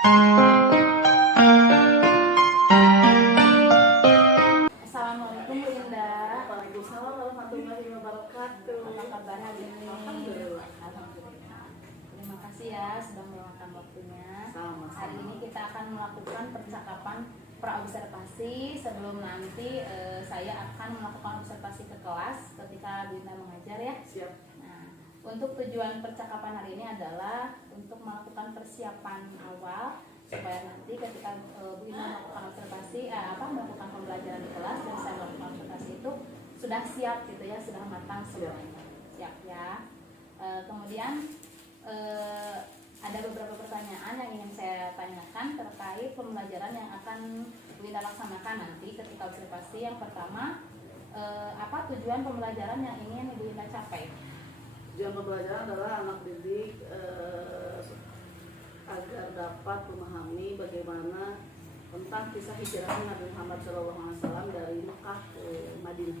Assalamualaikum Bu Indah. Waalaikumsalam warahmatullahi wabarakatuh. Apa kabar hari ini? Alhamdulillah. Alhamdulillah. Terima kasih ya sudah meluangkan waktunya. Sama-sama. Hari ini kita akan melakukan percakapan praobservasi sebelum nanti saya akan melakukan observasi ke kelas ketika Bu Indah mengajar ya. Siap. Nah, untuk tujuan percakapan hari ini adalah untuk melakukan persiapan awal supaya nanti ketika Bu Indah melakukan observasi, melakukan pembelajaran di kelas dan saya melakukan observasi itu sudah siap gitu ya, sudah matang semuanya. Siap ya. Kemudian ada beberapa pertanyaan yang ingin saya tanyakan terkait pembelajaran yang akan Bu Indah laksanakan nanti ketika observasi. Yang pertama, apa tujuan pembelajaran yang ingin Bu Indah capai? Tujuan pembelajaran adalah anak didik agar dapat memahami bagaimana tentang kisah hijrah Nabi Muhammad SAW dari Mekah ke Madinah.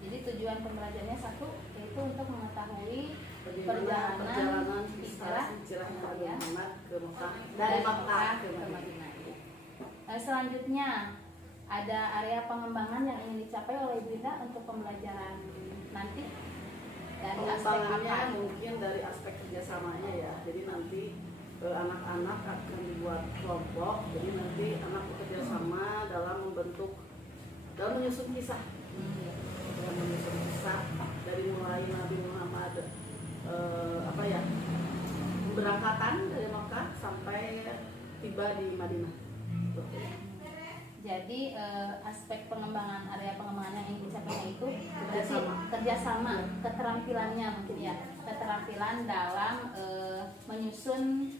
Jadi tujuan pembelajarannya satu yaitu untuk mengetahui Bagaimana perjalanan kisah hijrah Nabi Muhammad ke Mekah dari Mekah ke Madinah. Selanjutnya ada area pengembangan yang ingin dicapai oleh Ibu Indah untuk pembelajaran nanti dari aspek Pengembangannya apa? mungkin dari aspek kerjasamanya ya. Jadi nanti anak-anak akan dibuat kelompok. Jadi nanti anak bekerja sama dalam menyusun kisah. Dalam menyusun kisah dari mulai Nabi Muhammad berangkatan dari Mekah sampai tiba di Madinah. Jadi aspek pengembangan area pengembangan yang ingin dicapai itu berarti kerjasama, keterampilannya mungkin ya, keterampilan dalam menyusun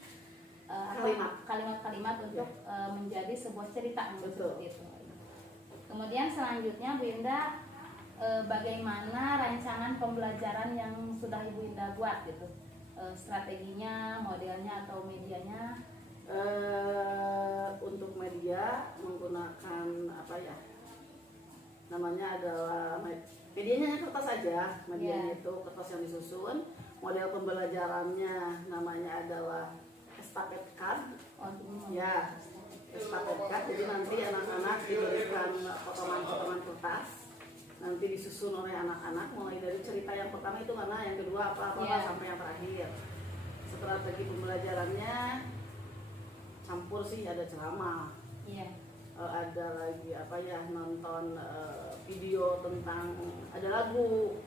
kalimat-kalimat untuk menjadi sebuah cerita seperti itu. Kemudian selanjutnya Bu Indah, bagaimana rancangan pembelajaran yang sudah Ibu Indah buat gitu, strateginya, modelnya atau medianya? Untuk media menggunakan namanya adalah medianya kertas saja. Medianya itu kertas yang disusun. Model pembelajarannya namanya adalah estafet card. Ya, estafet card. Jadi nanti anak-anak diberikan potongan-potongan kertas. Nanti disusun oleh anak-anak mulai dari cerita yang pertama itu mana, yang kedua apa sampai yang terakhir. Strategi pembelajarannya campur sih, ada ceramah, ada lagi nonton video tentang, ada lagu,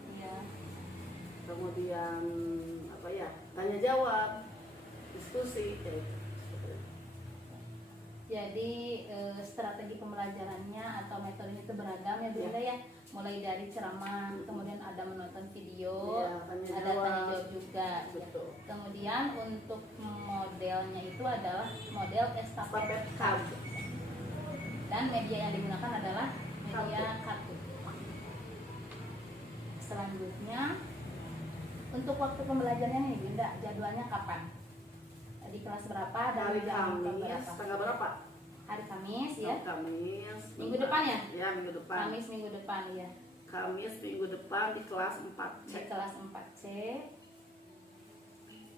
kemudian tanya jawab, diskusi. Jadi strategi pembelajarannya atau metodenya itu beragam ya Bu Indah ya, mulai dari ceramah, kemudian ada menonton video, ada tanya jawab juga. Betul. Kemudian untuk modelnya itu adalah model estafet card. Dan media yang digunakan adalah media kartu. Selanjutnya untuk waktu pembelajarannya nih Bu Indah, jadwalnya kapan? Di kelas berapa dan Hari jam Kamis berapa? tanggal berapa? Hari Kamis ya. Kamis. Minggu depan ya? Ya, minggu depan. Kamis minggu depan ya. Kamis minggu depan di kelas 4C. Di kelas 4C.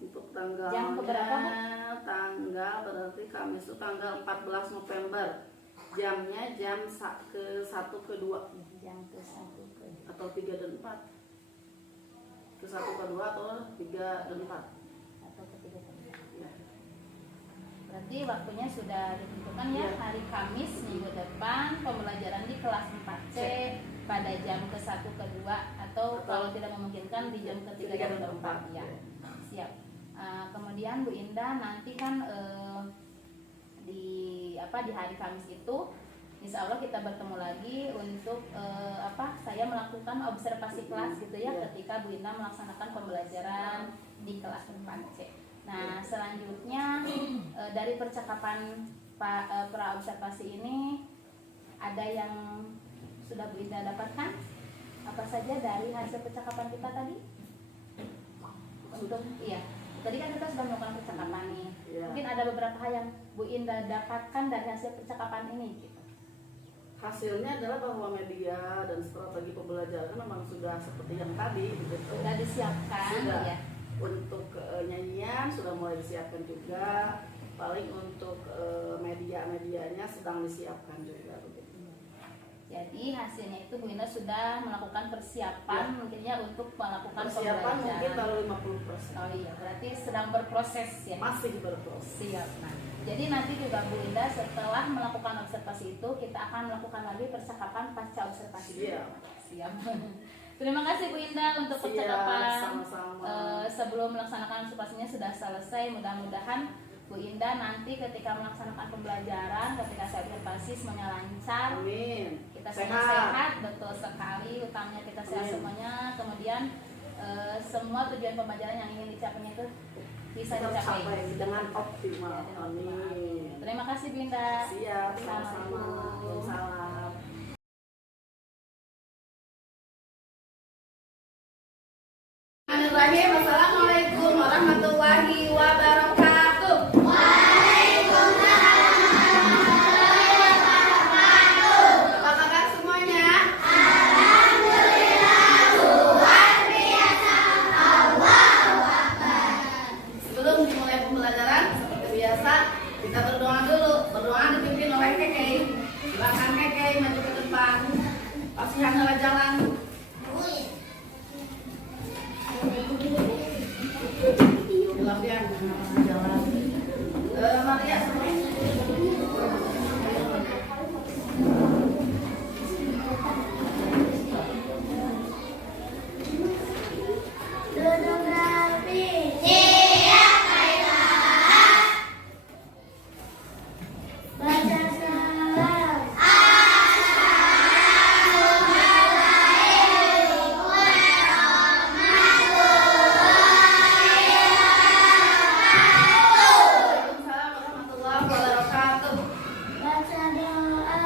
Untuk tanggalnya, jam keberapa? Tanggal berarti Kamis itu tanggal 14 November. Jamnya jam ke-1 ke-2. Jam ke-1 ke atau 3 dan 4. Ke-1 ke-2 atau 3 dan 4. Atau ke-3 dan 4. Ya. Berarti waktunya sudah ditentukan ya, hari Kamis minggu depan pembelajaran di kelas 4C pada jam ke-1 ke-2 atau kalau tidak memungkinkan di jam ke-3 dan ke-4 ya. Siap. Kemudian Bu Indah nanti kan di hari Kamis itu Insya Allah kita bertemu lagi untuk saya melakukan observasi kelas gitu ya, ketika Bu Indah melaksanakan pembelajaran di kelas 4C. Nah selanjutnya dari percakapan praobservasi ini ada yang sudah Bu Indah dapatkan? Apa saja dari hasil percakapan kita tadi? Untuk tadi kan kita sudah melakukan percakapan nih. Mungkin ada beberapa hal yang Bu Indah dapatkan dari hasil percakapan ini gitu. Hasilnya adalah bahwa media dan strategi pembelajaran memang sudah seperti yang tadi gitu. Sudah disiapkan sudah. Ya. Untuk nyanyian sudah mulai disiapkan juga. paling untuk media-medianya sedang disiapkan juga begitu. Jadi hasilnya itu Bu Indah sudah melakukan persiapan mungkinnya untuk melakukan Persiapan mungkin pembelajaran. baru 50%. Oh iya, berarti sedang berproses ya. Masih berproses. Siap. Nah, jadi nanti juga Bu Indah setelah melakukan observasi itu kita akan melakukan lagi percakapan pasca observasi. Siap. Siap. Terima kasih Bu Indah untuk Siap, percakapan. sama-sama. Sebelum melaksanakan observasinya sudah selesai, mudah-mudahan Bu Indah nanti ketika melaksanakan pembelajaran, ketika saya observasi semuanya lancar. Amin. Kita semua sehat, betul sekali. Utamanya kita sehat semuanya. Kemudian semua tujuan pembelajaran yang ingin dicapai itu bisa dicapai dengan optimal. Amin. Terima kasih Bu Indah. Siap, sama-sama. Salam. Assalamualaikum warahmatullahi wabarakatuh. Apa kabar semuanya? Sebelum dimulai pembelajaran, seperti biasa, kita berdoa dulu. Berdoa dipimpin oleh Keke. Silakan Keke maju ke depan. Kasihan adalah jalan. Silakan jalan. Maria. Duduk rapi. Baca salam. Waalaikumsalam warahmatullahi wabarakatuh. Baca doa.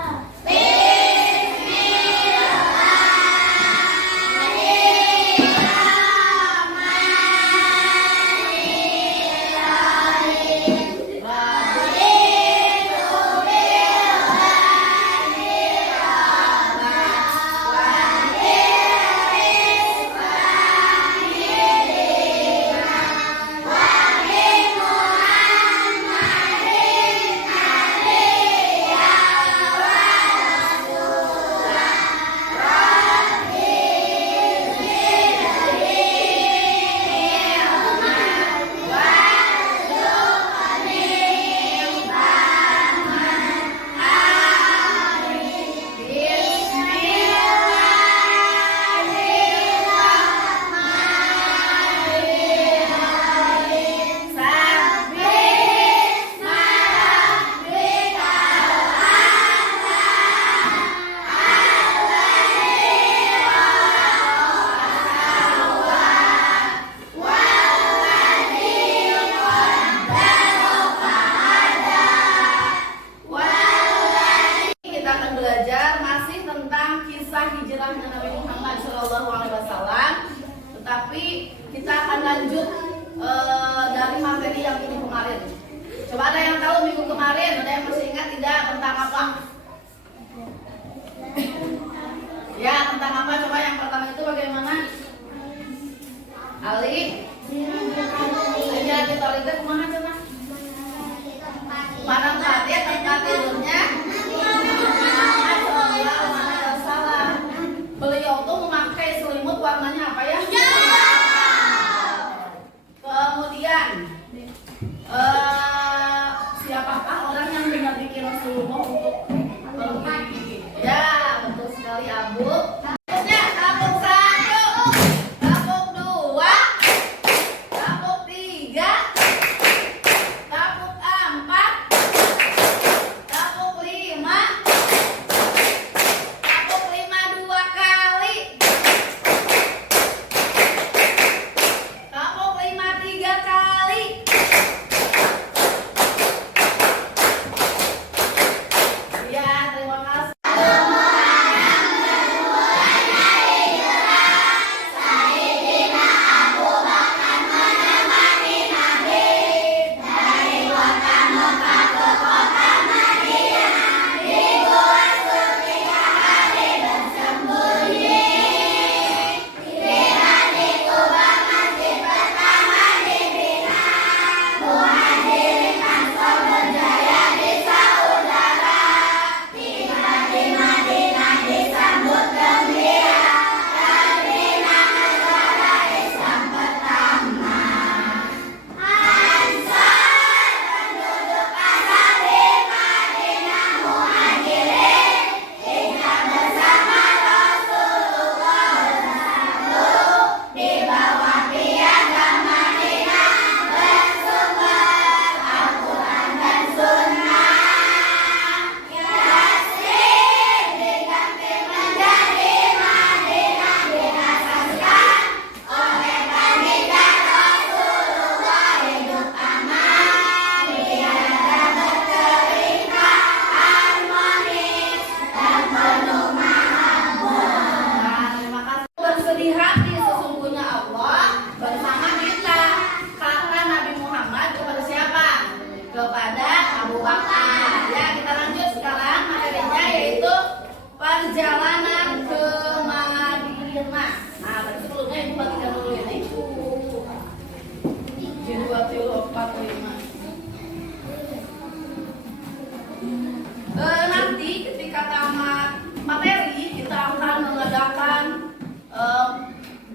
Kita akan belajar masih tentang kisah hijrahnya Nabi Muhammad SAW. Tetapi kita akan lanjut dari materi yang minggu kemarin. Coba ada yang tahu minggu kemarin? Ada yang masih ingat tidak tentang apa? Ya, tentang apa? Coba yang pertama itu bagaimana? Ali? Aja kita lihat kemana coba? Mana tempat ya tempat tidurnya? Beliau tuh memakai selimut warnanya apa ya? Kemudian siapakah orang yang benar bikin Rasulullah untuk pergi? Ya, betul sekali Abu. Tabuknya tabuk 1, tabuk 2, tabuk 3, tabuk 4, kepada Abu Bakar. Ya, kita lanjut sekarang materinya yaitu perjalanan ke Madinah. Nah, tadi sebelumnya ibu bagikan dulu ini. Jadi 45. Nanti ketika tamat materi kita akan mengadakan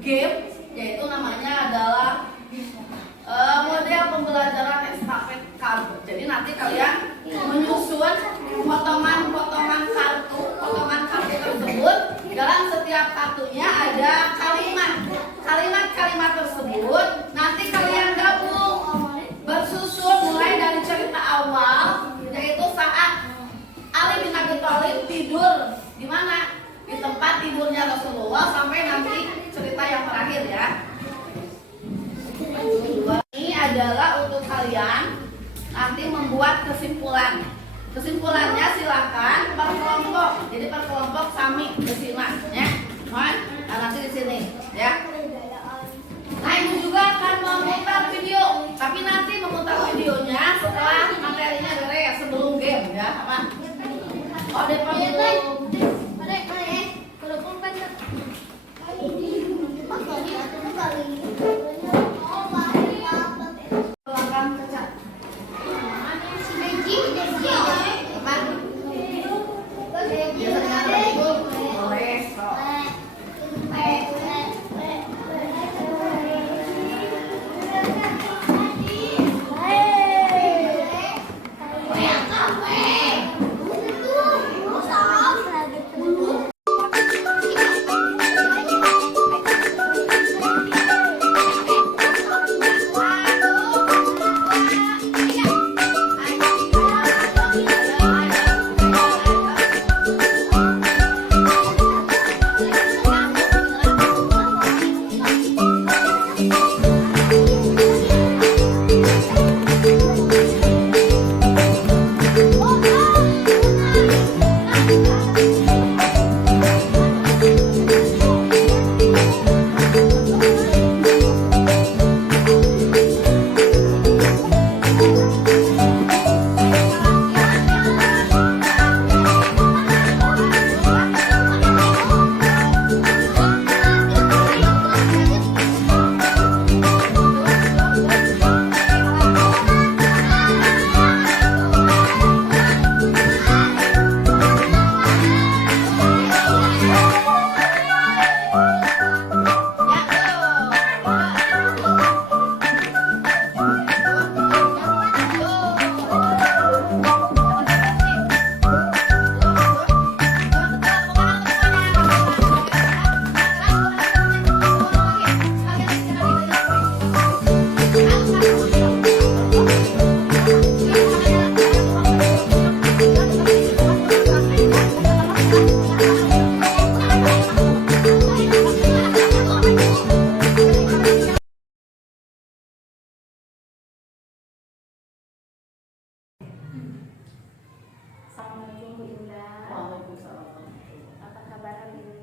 game, yaitu namanya adalah model pembelajaran estafet kartu. Jadi nanti kalian menyusun potongan kartu tersebut. Dalam setiap kartunya ada kalimat tersebut. Nanti kalian gabung bersusun mulai dari cerita awal, yaitu saat Ali bin Abi Thalib tidur di mana? Di tempat tidurnya Rasulullah, sampai nanti cerita yang terakhir ya. Ini adalah untuk kalian nanti membuat kesimpulan. Kesimpulannya silakan per kelompok. Jadi per kelompok sami bersimak ya. Nah, nanti di sini ya. Nah, ibu juga akan memutar video, tapi nanti memutar videonya setelah materinya beres, sebelum game ya, apa? Oh, depan dulu. Pelanggan kecat. Assalamualaikum Bu Indah. Waalaikumsalam. Apa kabar hari ini?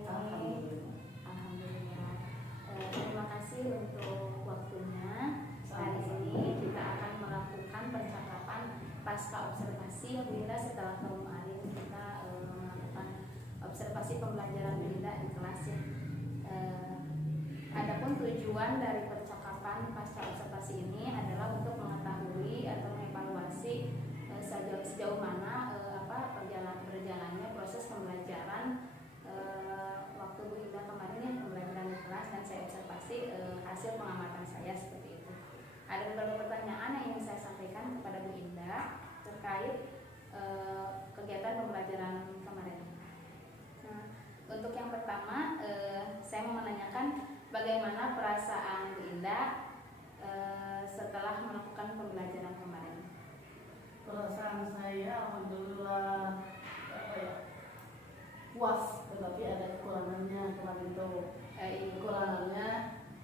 Alhamdulillah. Terima kasih untuk waktunya. Hari ini kita akan melakukan percakapan pasca observasi Bu Indah setelah kemarin kita melakukan observasi pembelajaran Bu Indah di kelas ya. Adapun tujuan dari percakapan pasca observasi ini adalah untuk mengetahui atau mengevaluasi sejauh mana berjalannya proses pembelajaran waktu Bu Indah kemarin ya, pembelajaran di kelas, dan saya observasi hasil pengamatan saya seperti itu. Ada beberapa pertanyaan yang ingin saya sampaikan kepada Bu Indah terkait kegiatan pembelajaran kemarin. Nah, untuk yang pertama saya mau menanyakan bagaimana perasaan Bu Indah setelah melakukan pembelajaran kemarin. Perasaan saya alhamdulillah puas, tetapi ada kekurangannya kemarin itu. Kekurangannya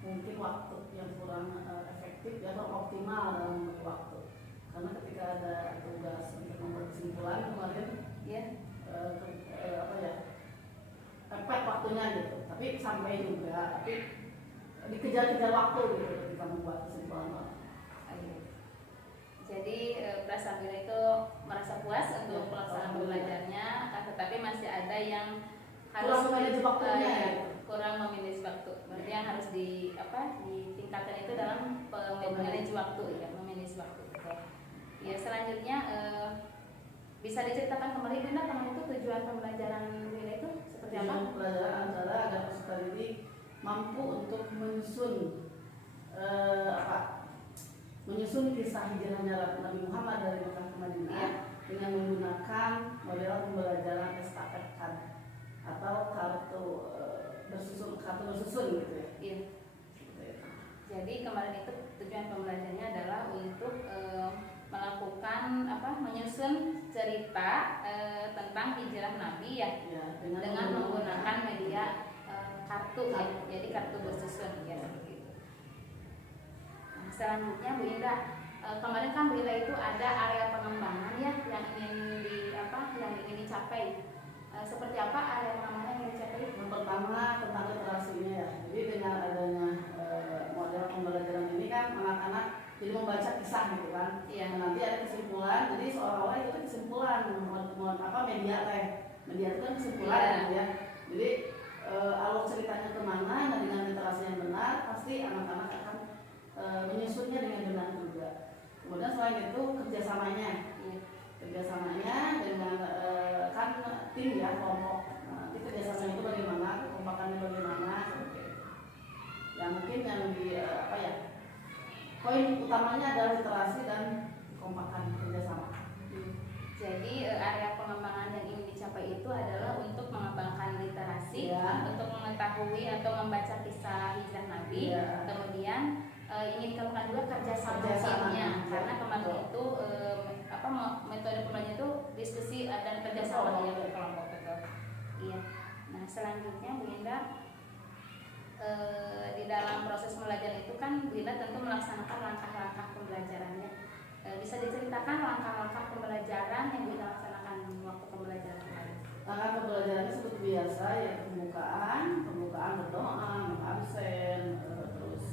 mungkin waktu yang kurang efektif ya, atau optimal dalam waktu. Karena ketika ada tugas untuk membuat kesimpulan kemarin ya efek waktunya gitu. Tapi sampai juga, tapi dikejar-kejar waktu gitu ketika membuat kesimpulan. Jadi perasaan kurang memanage waktunya ya. Kurang memanage waktu. Berarti yang harus ditingkatkan itu dalam memanage waktu ya, memanage waktu. Ya, selanjutnya bisa diceritakan kembali Bunda tentang itu tujuan pembelajaran Bunda itu seperti apa? Tujuan pembelajaran adalah agar peserta didik mampu untuk menyusun kisah hijrahnya Nabi Muhammad dari Mekah ke Madinah dengan menggunakan model pembelajaran estafet atau kartu bersusun gitu ya. Iya. Jadi kemarin itu tujuan pembelajarannya adalah untuk melakukan menyusun cerita tentang hijrah Nabi ya, dengan menggunakan media kartu ya, jadi kartu bersusun ya seperti itu. Nah, selanjutnya Bu Indra, kemarin kan Bu Indra itu ada area pengembangan ya yang ingin dicapai. Seperti apa area pengembangan yang dicapai? Yang pertama tentang literasinya ya. Jadi dengan adanya model pembelajaran ini kan anak-anak jadi membaca kisah gitu kan. Iya. Nah, nanti ada kesimpulan. Jadi seolah-olah itu kan kesimpulan media itu kan kesimpulan gitu ya. Jadi alur ceritanya kemana, nah dengan literasi yang benar pasti anak-anak akan menyusunnya dengan benar juga. Kemudian selain itu kerjasamanya dengan kan tim ya, kelompok. Nah, nanti kerjasamanya itu bagaimana, kekompakannya bagaimana seperti itu. Ya mungkin yang poin utamanya adalah literasi dan kekompakan kerjasama. Jadi area pengembangan yang ingin dicapai itu adalah untuk mengembangkan literasi, untuk mengetahui atau membaca kisah hijrah Nabi, kemudian ingin dikembangkan juga kerjasamanya, karena kemarin itu metode pembelajaran itu diskusi dan kerjasama ya berkelompok betul. Iya. Nah selanjutnya Bu Indah, di dalam proses belajar itu kan Bu Indah tentu melaksanakan langkah-langkah pembelajarannya. Bisa diceritakan langkah-langkah pembelajaran yang Bu Indah laksanakan waktu pembelajaran kemarin? Langkah pembelajarannya seperti biasa ya, pembukaan berdoa, absen, terus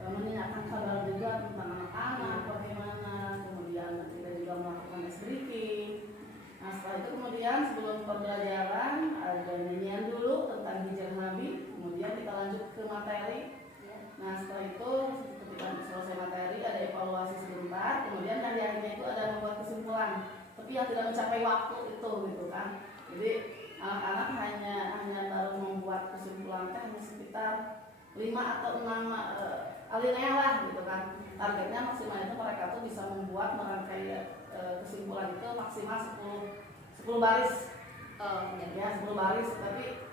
menanyakan kabar juga tentang anak-anak bagaimana, kemudian kita juga melakukan ice breaking. Nah setelah itu kemudian sebelum pembelajaran ada nyanyian dulu tentang hijrah Nabi, kemudian kita lanjut ke materi. Nah setelah itu ketika selesai materi ada evaluasi sebentar, kemudian di akhirnya itu ada membuat kesimpulan, tapi yang tidak mencapai waktu itu gitu kan. Jadi anak-anak hanya baru membuat kesimpulan hanya sekitar 5 atau 6 alinea lah gitu kan. Targetnya maksimal itu mereka tuh bisa membuat merangkai kesimpulan itu maksimal 10 baris. Ya 10 baris, tapi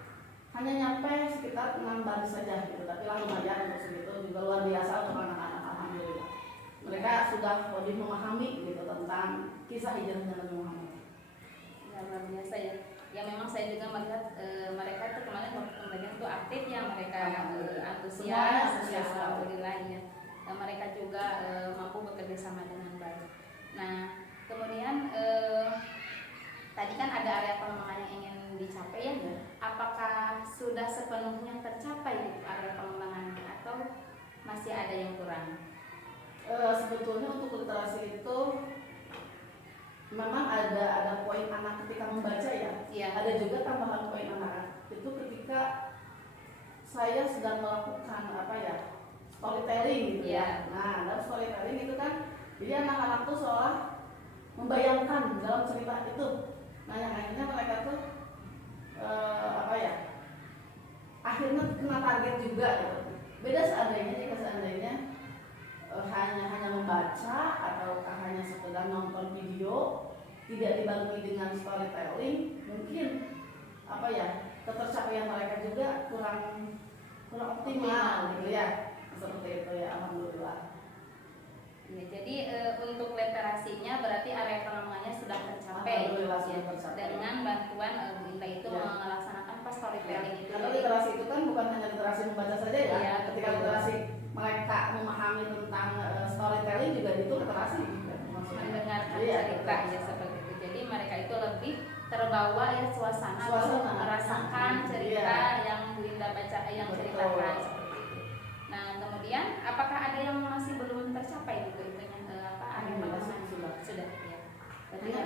hanya nyampe sekitar 6 baris saja gitu. Tapi lah lumayan untuk segitu juga luar biasa untuk anak-anak, alhamdulillah. Mereka sudah lebih memahami gitu tentang kisah hijrahnya Nabi Muhammad. Ya luar biasa ya. Ya memang saya juga melihat mereka itu kemarin waktu pembelajaran itu aktif ya, mereka antusias, alhamdulillah ya. Dan mereka juga mampu bekerja sama dengan baik. Nah kemudian tadi kan ada area pengembangan yang ingin dicapai ya. Apakah sudah sepenuhnya tercapai gitu area pengembangannya atau masih ada yang kurang? Sebetulnya untuk literasi itu memang ada poin anak ketika membaca ya. Ada juga tambahan poin anak itu ketika saya sedang melakukan storytelling gitu ya. Nah dalam storytelling itu kan jadi anak-anak tuh seolah membayangkan dalam cerita itu. Nah yang akhirnya mereka tuh akhirnya kena target juga gitu. Beda seandainya hanya membaca ataukah hanya sekedar nonton video tidak dibarengi dengan storytelling, mungkin ketercapaian mereka juga kurang optimal gitu ya, seperti itu ya, alhamdulillah. Ya, jadi untuk literasinya berarti area pengembangannya sudah tercapai dengan bantuan Bu Inta itu melaksanakan storytelling itu. Karena literasi itu kan bukan hanya literasi membaca saja ya. Ketika literasi mereka memahami tentang storytelling juga itu literasi. Mendengarkan cerita ya seperti itu. Jadi mereka itu lebih terbawa ya suasana merasakan cerita yang Bu Inta baca yang ceritakan seperti itu. Nah kemudian apakah ada yang masih belum tercapai gitu area pengembangan? Sudah ya.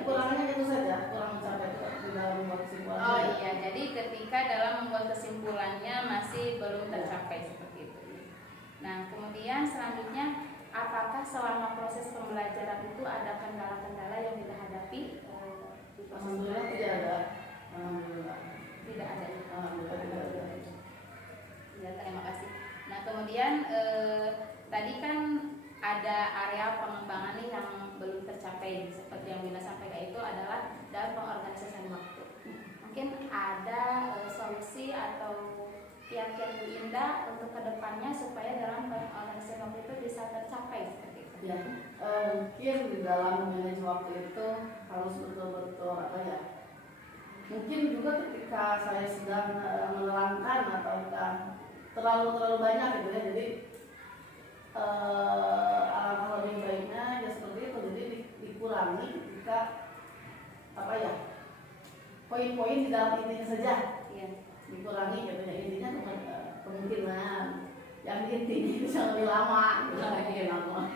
Kurangnya itu saja, kurang mencapai itu di dalam membuat kesimpulan. Oh iya, jadi Jadi ketika dalam membuat kesimpulannya masih belum tercapai seperti itu. Nah, kemudian selanjutnya, apakah selama proses pembelajaran itu ada kendala-kendala yang kita hadapi? Alhamdulillah tidak ada. Alhamdulillah. Tidak ada. Alhamdulillah tidak ada. Ya, terima kasih. Nah, kemudian tadi kan ada area pengembangan nih yang belum tercapai, seperti yang Bina sampaikan itu adalah dalam pengorganisasian waktu. Mungkin ada solusi atau kiat-kiat Bu Indah untuk kedepannya supaya dalam pengorganisasian waktu itu bisa tercapai seperti itu. Ya, mungkin di dalam manage waktu itu harus betul-betul apa ya? Mungkin juga ketika saya sedang menerangkan atau terlalu banyak gitu ya, jadi alangkah lebih baiknya ya seperti itu, jadi dikurangi jika apa ya, poin-poin di dalam intinya saja dikurangi gitu ya, intinya kemungkinan yang intinya bisa lebih lama gitu lama.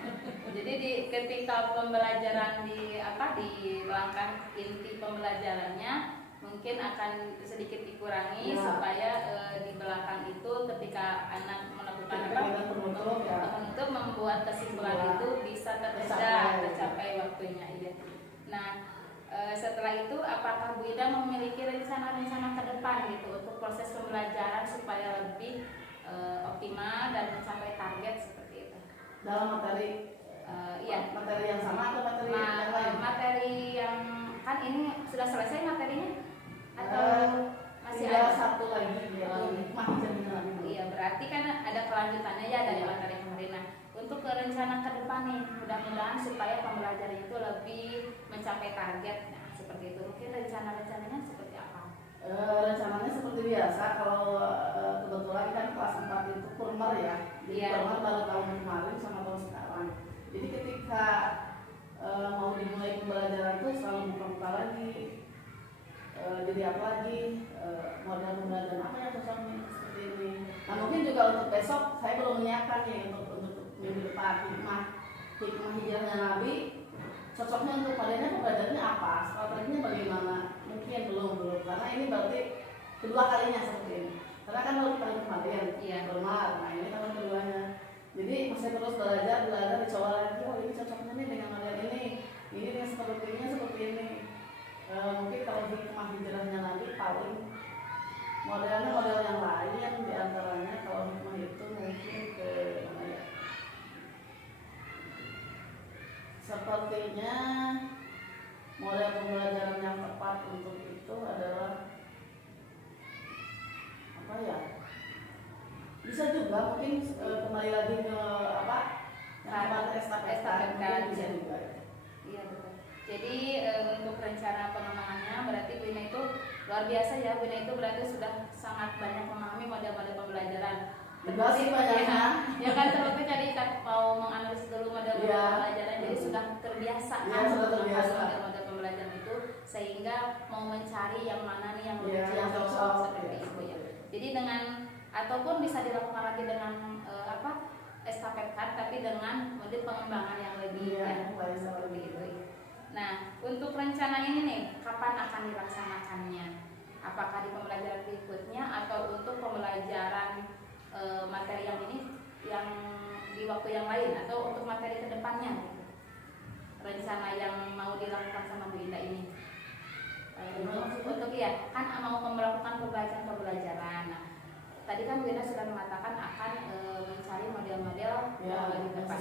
Jadi ketika pembelajaran di langkah inti pembelajarannya mungkin akan sedikit dikurangi supaya di belakang itu ketika anak melakukan penutup membuat kesimpulan itu bisa tercapai waktunya. Ya. Nah, setelah itu apakah Bu Ida memiliki rencana-rencana ke depan gitu untuk proses pembelajaran supaya lebih optimal dan mencapai target seperti itu? Dalam materi materi yang sama atau materi yang lain? Materi yang kan ini sudah selesai materinya atau masih ada ada satu lagi hikmah jaminan. Iya, berarti kan ada kelanjutannya ya dari materi kemarin. Nah, untuk rencana ke depan nih, mudah-mudahan supaya pembelajaran itu lebih mencapai target. Nah, seperti itu. Mungkin rencana-rencananya seperti apa? Rencananya seperti biasa, kalau kebetulan kan kelas 4 itu kurmer ya. Jadi kurmer baru tahun kemarin sama tahun sekarang. Jadi ketika mau dimulai pembelajaran itu selalu buka-buka lagi. Jadi apa lagi model pembelajaran apa yang cocok nih seperti ini. Nah mungkin juga untuk besok saya belum menyiapkan nih untuk minggu depan hikmah hijrahnya Nabi, cocoknya untuk padanya pembelajarannya apa, strateginya bagaimana, mungkin belum karena ini berarti kedua kalinya seperti ini. Karena kan baru tahun kemarin nah ini tahun keduanya. Jadi masih terus belajar dicoba lagi, oh ini cocoknya nih dengan model ini yang sepertinya seperti ini. Mungkin kalau hikmah hijrahnya nanti paling modelnya model yang lain, diantaranya kalau hikmah itu mungkin ke mana ya, sepertinya model pembelajaran yang tepat untuk itu adalah apa ya, bisa juga mungkin kembali lagi ke apa yang estafet bisa juga ya. Iya betul. Jadi untuk rencana pengembangannya berarti Bu Ina itu luar biasa ya. Bu Ina itu berarti sudah sangat banyak memahami model-model pembelajaran. Enggak sih banyaknya. Ya kan seperti tadi kan mau menganalisis dulu model-model pembelajaran, jadi sudah terbiasa kan model-model pembelajaran itu, sehingga mau mencari yang mana nih yang lebih cocok seperti itu ya. Jadi dengan ataupun bisa dilakukan lagi dengan estafet card tapi dengan model pengembangan yang lebih seperti itu. Nah, untuk rencana ini nih, kapan akan dilaksanakannya? Apakah di pembelajaran berikutnya atau untuk pembelajaran materi yang ini yang di waktu yang lain atau untuk materi kedepannya? Rencana yang mau dilakukan sama Bu Indah ini? Untuk kan mau melakukan pembelajaran. Nah, tadi kan Bu Indah sudah mengatakan akan mencari model-model yang lebih tepat.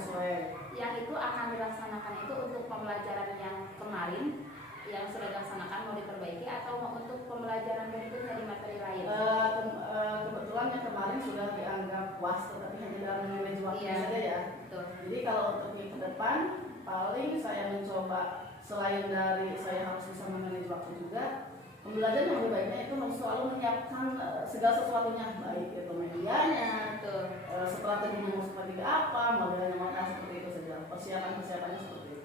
Yang itu akan dilaksanakan itu untuk pembelajaran yang kemarin yang sudah dilaksanakan mau diperbaiki atau mau untuk pembelajaran berikutnya di materi lain? Kebetulan yang kemarin sudah dianggap puas, tetapi hanya dalam manage waktu saja ya. Betul. Jadi kalau untuk yang ke depan paling saya mencoba selain dari saya harus bisa memanage waktu juga, pembelajaran yang lebih baiknya itu harus selalu menyiapkan segala sesuatunya, baik itu medianya, strateginya mau seperti apa, modelnya mau seperti itu saja, persiapannya seperti itu.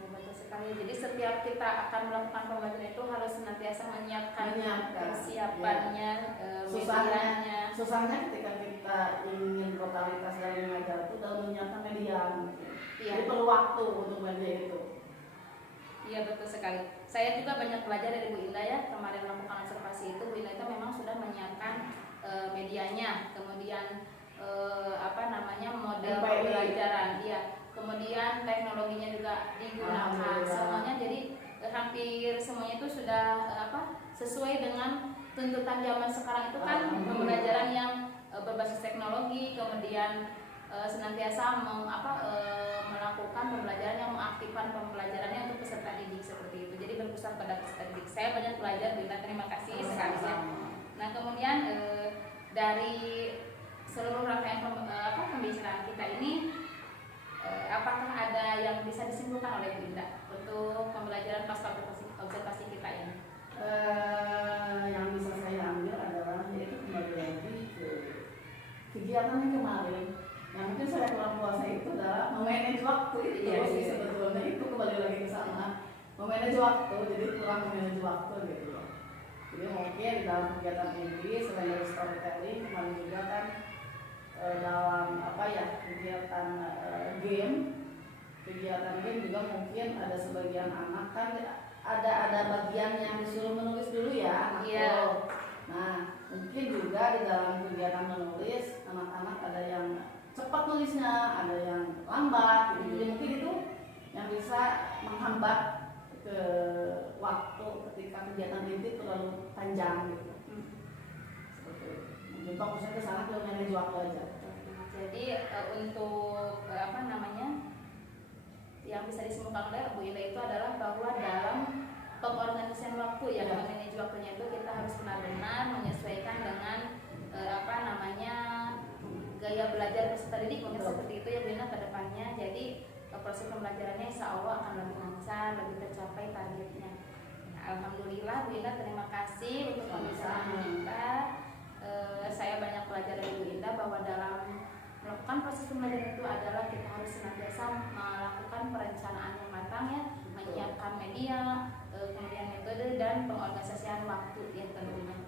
Ya, betul sekali. Jadi setiap kita akan melakukan pembelajaran itu harus senantiasa menyiapkan persiapannya, medianya. Susahnya ketika kita ingin totalitas dari mengajar itu dalam menyiapkan media. Jadi perlu waktu untuk media itu. Iya betul sekali. sekali. Saya juga banyak belajar dari Bu Indah ya, kemarin melakukan observasi itu Bu Indah itu memang sudah menyiapkan medianya, kemudian model pembelajaran, iya, kemudian teknologinya juga digunakan, semuanya jadi hampir semuanya itu sudah sesuai dengan tuntutan zaman sekarang itu kan pembelajaran yang berbasis teknologi, kemudian senantiasa melakukan pembelajaran yang mengaktifkan pembelajarannya untuk peserta didik seperti itu. Jadi berpusat pada peserta didik. Saya banyak belajar, Bunda, terima kasih sekali ya. Nah kemudian dari seluruh rangkaian pembicaraan kita ini, apakah ada yang bisa disimpulkan oleh Bunda untuk pembelajaran pasca observasi kita ini? Yang bisa saya ambil adalah yaitu kembali lagi ke kegiatan yang kemarin. Yang mungkin saya kurang puasa itu adalah memanage waktu itu. Sebetulnya itu kembali lagi ke sana, memanage waktu. Jadi kurang memanage waktu gitu loh. Jadi mungkin di dalam kegiatan ini selain dari storytelling, kemarin juga kan dalam kegiatan game juga mungkin ada sebagian anak kan ada bagian yang disuruh menulis dulu ya anak. Nah mungkin juga di dalam kegiatan menulis anak-anak ada yang cepat nulisnya, ada yang lambat gitu. Jadi mungkin itu yang bisa menghambat ke waktu ketika kegiatan itu terlalu panjang gitu. Seperti itu. Mungkin fokusnya ke sana, ke manage waktu aja. Jadi untuk yang bisa disimpulkan oleh Bu Indah itu adalah bahwa dalam pengorganisasian waktu ya, manage waktunya itu kita harus benar-benar menyesuaikan dengan gaya belajar peserta didik, mungkin seperti itu ya Bu Indah ke depannya. Jadi proses pembelajarannya insya Allah akan lebih lancar, lebih tercapai targetnya. Nah, alhamdulillah Bu Indah, terima kasih untuk pembicaraan kita. Saya banyak belajar dari Bu Indah bahwa dalam melakukan proses pembelajaran itu adalah kita harus senantiasa melakukan perencanaan yang matang ya, menyiapkan media, kemudian metode dan pengorganisasian waktu ya tentunya.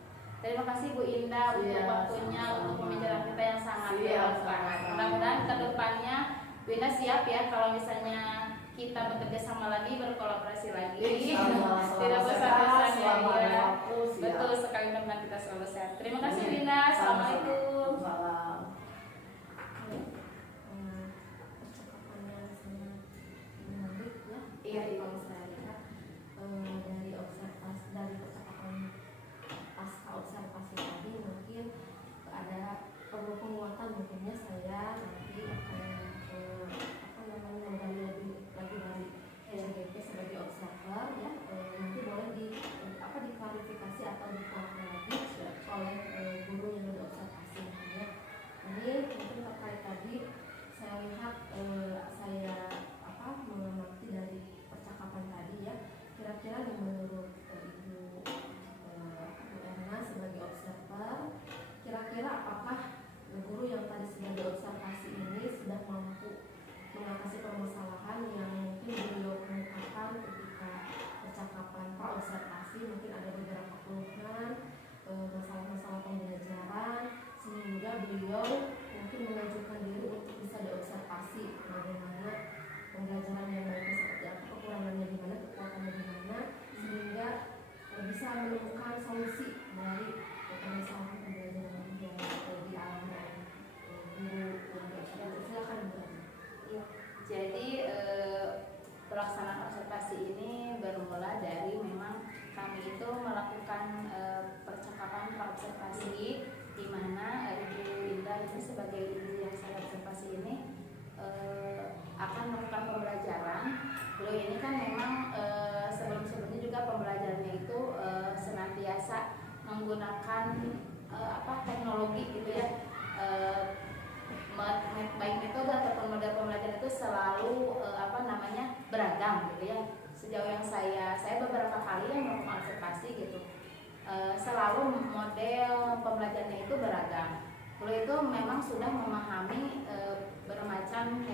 Terima kasih Bu Indah untuk waktunya, untuk pembicaraan kita yang sangat bermanfaat. Mudah-mudahan ke depannya Bu Indah siap ya kalau misalnya kita bekerja sama lagi, berkolaborasi lagi. Tidak bosan-bosan ya. Betul sekali, teman kita selalu sehat. Terima kasih Bu Indah. Assalamualaikum. Iya, kalau saya lihat dari percakapan pasca observasi tadi mungkin ada perlu penguatan, mungkinnya saya nanti menggali lebih lagi dari CGP sebagai observer ya, nanti boleh diklarifikasi atau dikuatkan lagi oleh guru yang diobservasi ya. Ini mungkin terkait tadi saya lihat saya mengamati dari percakapan tadi ya, kira-kira yang menurut Ibu Erna sebagai observer, kira-kira apakah guru yang tadi sebagai observasi ini sudah mampu mengatasi permasalahan yang mungkin beliau kemukakan ketika percakapan observasi. Mungkin ada beberapa keluhan, masalah-masalah pembelajaran, sehingga beliau mungkin mengajukan diri untuk bisa diobservasi bagaimana pembelajaran yang baiknya seperti apa, kekurangannya di mana, kekuatannya di mana, sehingga bisa menemukan solusi dari permasalahan pembelajaran yang dialami oleh guru yang diobservasi. Silakan Bu. Jadi pelaksanaan observasi ini bermula dari memang kami itu melakukan percakapan praobservasi, di mana Ibu Linda ini sebagai guru yang saya observasi ini akan melakukan pembelajaran. Beliau ini kan memang sebelum-sebelumnya juga pembelajarannya itu senantiasa menggunakan teknologi gitu ya. Baik metode ataupun model pembelajaran itu selalu beragam gitu ya. Sejauh yang saya beberapa kali yang melakukan observasi gitu, selalu model pembelajarannya itu beragam. Beliau itu memang sudah memahami bermacam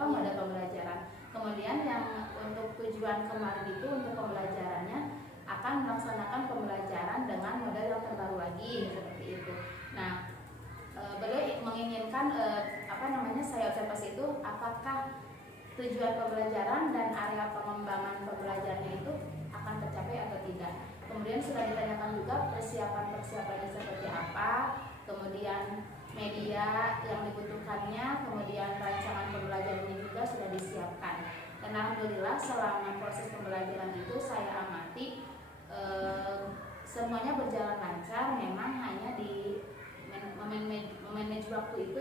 model pembelajaran. Kemudian yang untuk tujuan kemarin itu untuk pembelajarannya akan melaksanakan pembelajaran dengan model yang terbaru lagi seperti itu. Nah, beliau menginginkan saya observasi itu apakah tujuan pembelajaran dan area pengembangan pembelajarannya itu sudah ditanyakan juga persiapannya seperti apa, kemudian media yang dibutuhkannya, kemudian rancangan pembelajarannya juga sudah disiapkan. Dan alhamdulillah selama proses pembelajaran itu saya amati semuanya berjalan lancar. Memang hanya di memanage waktu itu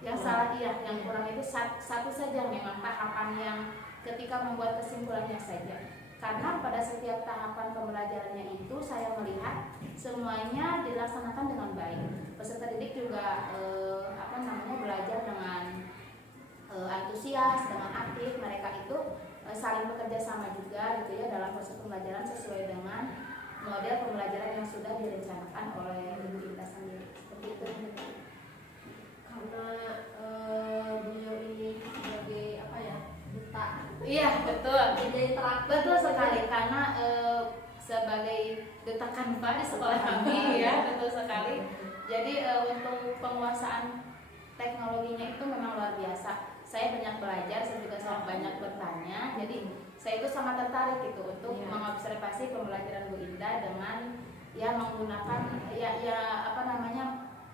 yang salah, yang kurang itu satu saja, memang tahapan yang ketika membuat kesimpulannya saja. Karena pada setiap tahapan pembelajarannya itu saya melihat semuanya dilaksanakan dengan baik. Peserta didik juga belajar dengan antusias, dengan aktif. Mereka itu saling bekerja sama juga gitu ya dalam proses pembelajaran sesuai dengan model pembelajaran yang sudah direncanakan oleh Ibu Indah sendiri. Seperti itu. Karena beliau ini sebagai duta. Iya, betul. Jadi interaktif. Betul sekali, karena sebagai duta Kanva di sekolah kami ya, betul sekali. Jadi untuk penguasaan teknologinya itu memang luar biasa. Saya banyak belajar, saya juga sangat banyak bertanya. Jadi saya itu sangat tertarik gitu untuk mengobservasi pembelajaran Bu Indah dengan menggunakan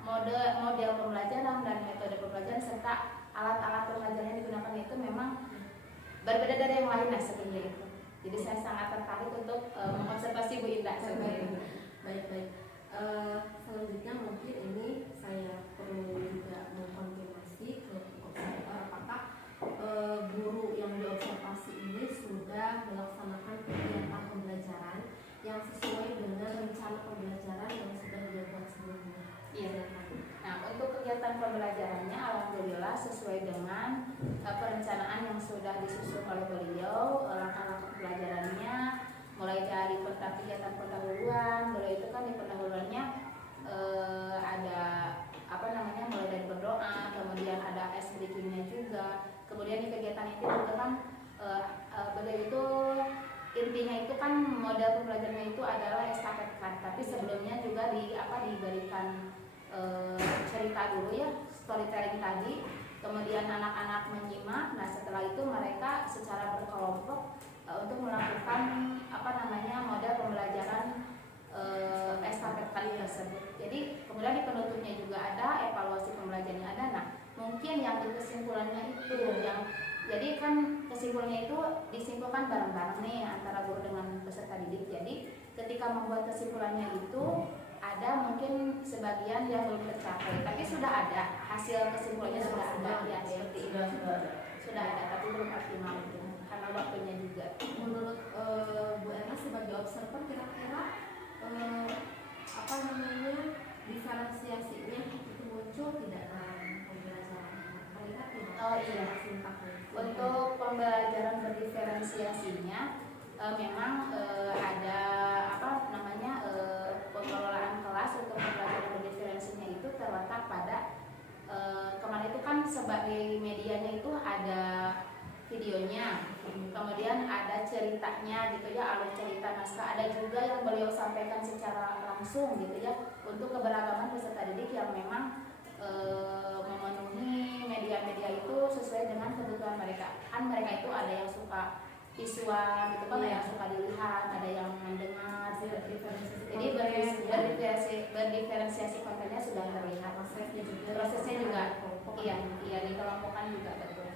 model pembelajaran dan metode pembelajaran serta alat-alat pembelajaran yang digunakan itu memang berbeda dari yang lain seperti itu. Jadi saya sangat tertarik untuk mengobservasi Bu Indah seperti itu. Baik. Selanjutnya mungkin ini saya perlu juga mengkonfirmasi ke observer apakah guru yang diobservasi ini sudah melaksanakan kegiatan pembelajaran yang sesuai dengan rencana pembelajaran yang sudah dilakukan sebelumnya. Iya. Nah, untuk kegiatan pembelajarannya alhamdulillah sesuai dengan perencanaan yang sudah disusun oleh beliau. Langkah-langkah pembelajarannya mulai dari kegiatan pendahuluan. Beliau itu kan di pendahuluannya ada mulai dari berdoa, kemudian ada ice breakingnya juga. Kemudian di kegiatan itu juga kan beliau itu intinya itu kan model pembelajarannya itu adalah estafet kan. Tapi sebelumnya juga diberikan cerita dulu ya, storytelling tadi, kemudian anak-anak menyimak. Nah setelah itu mereka secara berkelompok untuk melakukan model pembelajaran estafet kali tersebut. Jadi kemudian di penutupnya juga ada evaluasi pembelajarannya ada. Nah mungkin yang di kesimpulannya itu yang jadi kan kesimpulannya itu disimpulkan bareng-bareng nih antara guru dengan peserta didik. Jadi ketika membuat kesimpulannya itu ada mungkin sebagian yang belum tercapai, tapi sudah ada hasil kesimpulannya sudah ada ya seperti itu sudah ada tapi belum optimal itu karena waktunya juga. Menurut Bu Erna sebagai observer kira-kira diferensiasinya itu muncul tidak dalam pembelajaran? Terlihat tidak? Oh iya. Untuk pembelajaran berdiferensiasinya memang ada pengelolaan kelas untuk pembelajaran berdiferensiasinya itu terletak pada kemarin itu kan sebagai medianya itu ada videonya, kemudian ada ceritanya gitu ya, alur cerita naskah, ada juga yang beliau sampaikan secara langsung gitu ya untuk keberagaman peserta didik yang memang memenuhi media-media itu sesuai dengan kebutuhan mereka. Kan mereka itu ada yang suka visual gitu kan, ada yang suka dilihat, ada yang mendengar. Jadi berdiferensiasi kontennya sudah terlihat. Prosesnya juga iya dikelompokkan juga betul.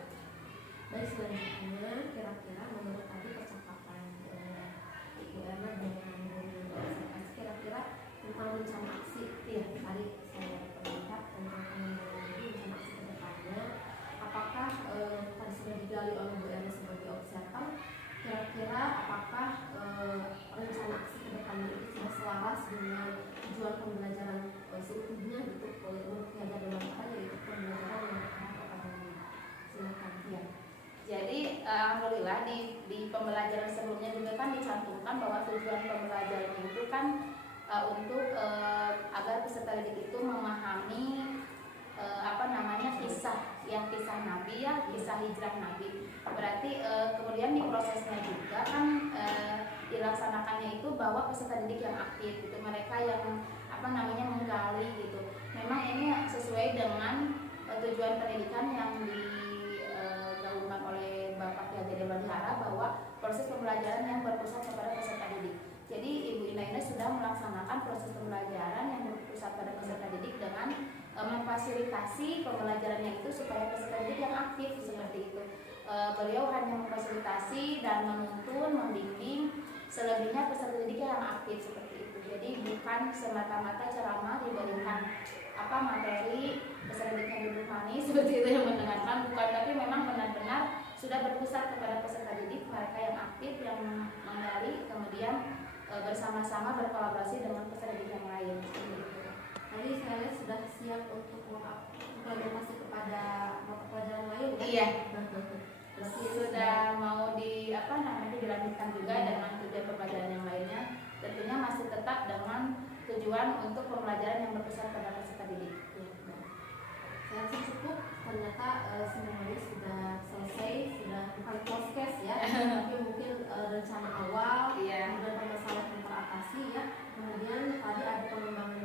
Baik, selanjutnya kira-kira menurut tadi percakapan Bu Erna dengan observasi kira-kira tentang rencana aksi tadi saya melihat tentang rencana aksi ke depannya, apakah tadi sudah digali oleh Bu Erna sebagai observer, kira-kira apakah rencana aksi ke depannya itu sudah selaras dengan tujuan pembelajaran seutuhnya gitu untuk belajar dalam yaitu pembelajaran yang silakan ya. Jadi alhamdulillah di pembelajaran sebelumnya juga kan dicantumkan bahwa tujuan pembelajaran itu kan untuk agar peserta didik itu memahami kisah Nabi ya, kisah hijrah Nabi. Berarti kemudian di prosesnya juga kan dilaksanakannya itu bahwa peserta didik yang aktif gitu, mereka yang menggali gitu. Memang ini sesuai dengan tujuan pendidikan yang digaungkan oleh Bapak Ki Haji Dewan Hara bahwa proses pembelajaran yang berpusat kepada peserta didik. Jadi Ibu Ina ini sudah melaksanakan proses pembelajaran yang berpusat pada peserta didik dengan memfasilitasi pembelajarannya itu supaya peserta didik yang aktif seperti itu. Beliau hanya memfasilitasi dan menuntun, membimbing, selebihnya peserta didik yang aktif seperti itu. Jadi bukan semata-mata ceramah diberikan materi, peserta didiknya duduk manis seperti itu yang mendengarkan, bukan, tapi memang benar-benar sudah berpusat kepada peserta didik, mereka yang aktif, yang menggali, kemudian bersama-sama berkolaborasi dengan peserta didik yang lain. Tadi saya lihat sudah siap untuk implementasi kepada mata pelajaran lain ya? Iya. Berarti Sudah mau dilanjutkan juga dengan tujuan pembelajaran yang lainnya. Tentunya masih tetap dengan tujuan untuk pembelajaran yang berpusat pada peserta didik. saya rasa cukup, ternyata semuanya sudah selesai, sudah bukan close case ya, tapi mungkin rencana awal, Iya. kemudian permasalahan yang teratasi ya, kemudian tadi ada pengembangan